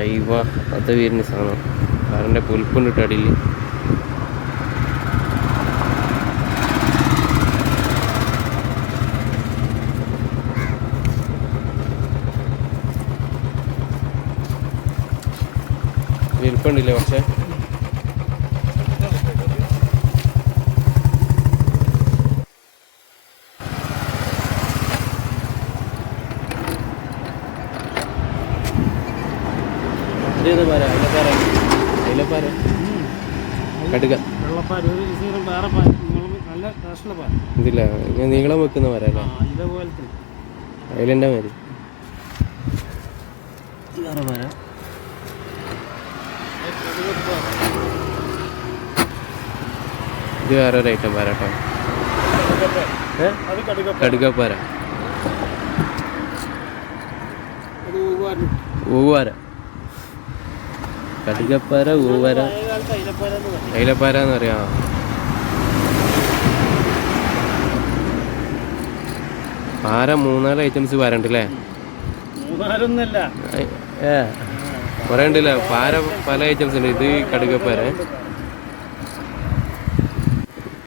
അയ്യവ അത് വരുന്ന സാധനം കാറിൻ്റെ പുൽപ്പുണ്ടിട്ട് അടിയിൽ. വിൽപ്പുണ്ടില്ലേ പക്ഷേ ഇതേത് പാര? അയിലപ്പാര? അയിലപ്പാര? കടുക? ഇതില്ല, ഞാൻ നീളം വെക്കുന്ന പാര അല്ലേ? അയിലെൻ്റെ മാതിരി വേറെ പാര. ഇത് വേറൊരു ഐറ്റം പാര കേട്ടോ. കടുകപ്പാര, ഊവാര, കടുകപ്പാര, ഊവര, അയിലപ്പാര എന്ന് പറയാം. പാര 3-4 ഐറ്റംസ് പാര ഉണ്ടല്ലേ? കുറേ ഉണ്ടല്ലേ പാര, പല ഐറ്റംസ് ഉണ്ട്. ഇത് കടുകപ്പാര.